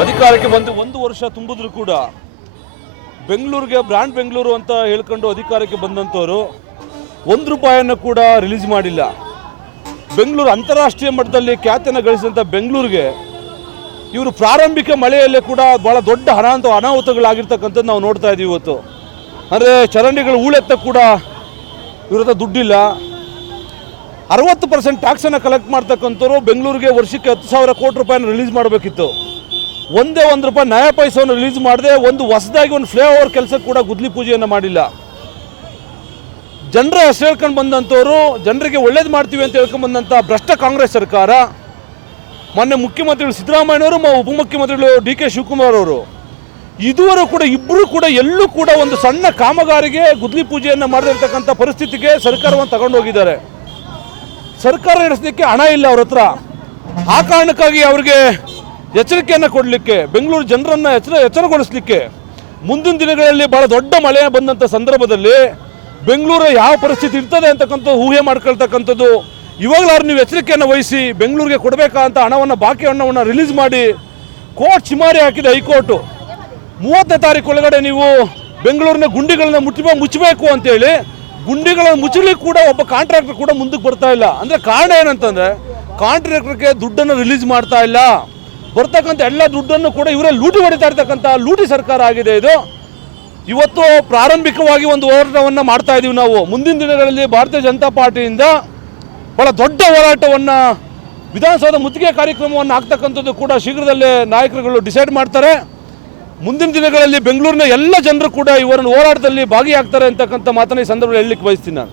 ಅಧಿಕಾರಕ್ಕೆ ಬಂದು 1 ವರ್ಷ ತುಂಬಿದ್ರು ಕೂಡ ಬೆಂಗಳೂರಿಗೆ ಬ್ರ್ಯಾಂಡ್ ಬೆಂಗಳೂರು ಅಂತ ಹೇಳ್ಕೊಂಡು ಅಧಿಕಾರಕ್ಕೆ ಬಂದಂಥವರು ₹1 ಕೂಡ ರಿಲೀಸ್ ಮಾಡಿಲ್ಲ. ಬೆಂಗಳೂರು ಅಂತಾರಾಷ್ಟ್ರೀಯ ಮಟ್ಟದಲ್ಲಿ ಖ್ಯಾತಿಯನ್ನು ಗಳಿಸಿದಂಥ ಬೆಂಗಳೂರಿಗೆ ಇವರು ಪ್ರಾರಂಭಿಕ ಮಳೆಯಲ್ಲೇ ಕೂಡ ಭಾಳ ದೊಡ್ಡ ಅನಾಹುತಗಳಾಗಿರ್ತಕ್ಕಂಥದ್ದು ನಾವು ನೋಡ್ತಾ ಇದ್ದೀವಿ ಇವತ್ತು. ಅಂದರೆ ಚರಂಡಿಗಳು ಹೂಳೆತ್ತ ಕೂಡ ಇವ್ರ ಹತ್ರ ದುಡ್ಡಿಲ್ಲ. 60% ಟ್ಯಾಕ್ಸನ್ನು ಕಲೆಕ್ಟ್ ಮಾಡ್ತಕ್ಕಂಥವ್ರು ಬೆಂಗಳೂರಿಗೆ ವರ್ಷಕ್ಕೆ 10,000 ಕೋಟಿ ರೂಪಾಯಿನ ರಿಲೀಸ್ ಮಾಡಬೇಕಿತ್ತು. ಒಂದೇ ₹1 ನ್ಯಾಯ ಪೈಸವನ್ನು ರಿಲೀಸ್ ಮಾಡದೆ ಒಂದು ಹೊಸದಾಗಿ ಒಂದು ಫ್ಲೈಓವರ್ ಕೆಲಸ ಕೂಡ ಗುದ್ಲಿ ಪೂಜೆಯನ್ನು ಮಾಡಿಲ್ಲ. ಜನರ ಹೆಸರು ಹೇಳ್ಕೊಂಡು ಬಂದಂಥವ್ರು, ಜನರಿಗೆ ಒಳ್ಳೇದು ಮಾಡ್ತೀವಿ ಅಂತ ಹೇಳ್ಕೊಂಡು ಬಂದಂಥ ಭ್ರಷ್ಟ ಕಾಂಗ್ರೆಸ್ ಸರ್ಕಾರ, ಮೊನ್ನೆ ಮುಖ್ಯಮಂತ್ರಿಗಳು ಸಿದ್ದರಾಮಯ್ಯನವರು ಉಪಮುಖ್ಯಮಂತ್ರಿಗಳು DK ಶಿವಕುಮಾರ್ ಅವರು ಇದುವರೆಗೂ ಕೂಡ ಇಬ್ಬರು ಕೂಡ ಎಲ್ಲೂ ಕೂಡ ಒಂದು ಸಣ್ಣ ಕಾಮಗಾರಿಗೆ ಗುದ್ಲಿ ಪೂಜೆಯನ್ನು ಮಾಡದಿರ್ತಕ್ಕಂಥ ಪರಿಸ್ಥಿತಿಗೆ ಸರ್ಕಾರವನ್ನು ತಗೊಂಡೋಗಿದ್ದಾರೆ. ಸರ್ಕಾರ ನಡೆಸಲಿಕ್ಕೆ ಹಣ ಇಲ್ಲ ಅವ್ರ ಹತ್ರ. ಆ ಕಾರಣಕ್ಕಾಗಿ ಅವ್ರಿಗೆ ಎಚ್ಚರಿಕೆಯನ್ನು ಕೊಡಲಿಕ್ಕೆ, ಬೆಂಗಳೂರು ಜನರನ್ನು ಎಚ್ಚರಗೊಳಿಸಲಿಕ್ಕೆ ಮುಂದಿನ ದಿನಗಳಲ್ಲಿ ಭಾಳ ದೊಡ್ಡ ಮಳೆ ಬಂದಂಥ ಸಂದರ್ಭದಲ್ಲಿ ಬೆಂಗಳೂರು ಯಾವ ಪರಿಸ್ಥಿತಿ ಇರ್ತದೆ ಅಂತಕ್ಕಂಥ ಊಹೆ ಮಾಡ್ಕೊಳ್ತಕ್ಕಂಥದ್ದು, ಇವಾಗಲಾದ್ರು ನೀವು ಎಚ್ಚರಿಕೆಯನ್ನು ವಹಿಸಿ ಬೆಂಗಳೂರಿಗೆ ಕೊಡಬೇಕಾದಂಥ ಹಣವನ್ನು, ಬಾಕಿ ಹಣವನ್ನು ರಿಲೀಸ್ ಮಾಡಿ ಕೋರ್ಟ್ ಚಿಮಾರಿ ಹಾಕಿದೆ ಹೈಕೋರ್ಟು. 30ನೇ ತಾರೀಕು ಒಳಗಡೆ ನೀವು ಬೆಂಗಳೂರಿನ ಗುಂಡಿಗಳನ್ನ ಮುಚ್ಚಬೇಕು ಅಂತೇಳಿ ಗುಂಡಿಗಳನ್ನು ಮುಚ್ಚಲಿಕ್ಕೆ ಕೂಡ ಒಬ್ಬ ಕಾಂಟ್ರಾಕ್ಟರ್ ಕೂಡ ಮುಂದಕ್ಕೆ ಬರ್ತಾ ಇಲ್ಲ. ಅಂದರೆ ಕಾರಣ ಏನಂತಂದರೆ ಕಾಂಟ್ರಾಕ್ಟರ್ಗೆ ದುಡ್ಡನ್ನು ರಿಲೀಸ್ ಮಾಡ್ತಾ ಇಲ್ಲ. ಬರ್ತಕ್ಕಂಥ ಎಲ್ಲ ದುಡ್ಡನ್ನು ಕೂಡ ಇವರೇ ಲೂಟಿ ಹೊಡಿತಾ ಇರ್ತಕ್ಕಂಥ ಲೂಟಿ ಸರ್ಕಾರ ಆಗಿದೆ ಇದು. ಇವತ್ತು ಪ್ರಾರಂಭಿಕವಾಗಿ ಒಂದು ಹೋರಾಟವನ್ನು ಮಾಡ್ತಾ ಇದ್ದೀವಿ ನಾವು. ಮುಂದಿನ ದಿನಗಳಲ್ಲಿ ಭಾರತೀಯ ಜನತಾ ಪಾರ್ಟಿಯಿಂದ ಭಾಳ ದೊಡ್ಡ ಹೋರಾಟವನ್ನು, ವಿಧಾನಸೌಧ ಮುತ್ತಿಗೆ ಕಾರ್ಯಕ್ರಮವನ್ನು ಆಗ್ತಕ್ಕಂಥದ್ದು ಕೂಡ ಶೀಘ್ರದಲ್ಲೇ ನಾಯಕರುಗಳು ಡಿಸೈಡ್ ಮಾಡ್ತಾರೆ. ಮುಂದಿನ ದಿನಗಳಲ್ಲಿ ಬೆಂಗಳೂರಿನ ಎಲ್ಲ ಜನರು ಕೂಡ ಇವರನ್ನು ಹೋರಾಟದಲ್ಲಿ ಭಾಗಿಯಾಗ್ತಾರೆ ಅಂತಕ್ಕಂಥ ಮಾತನ್ನು ಈ ಸಂದರ್ಭದಲ್ಲಿ ಹೇಳಲಿಕ್ಕೆ ಬಯಸ್ತೀನಿ ನಾನು.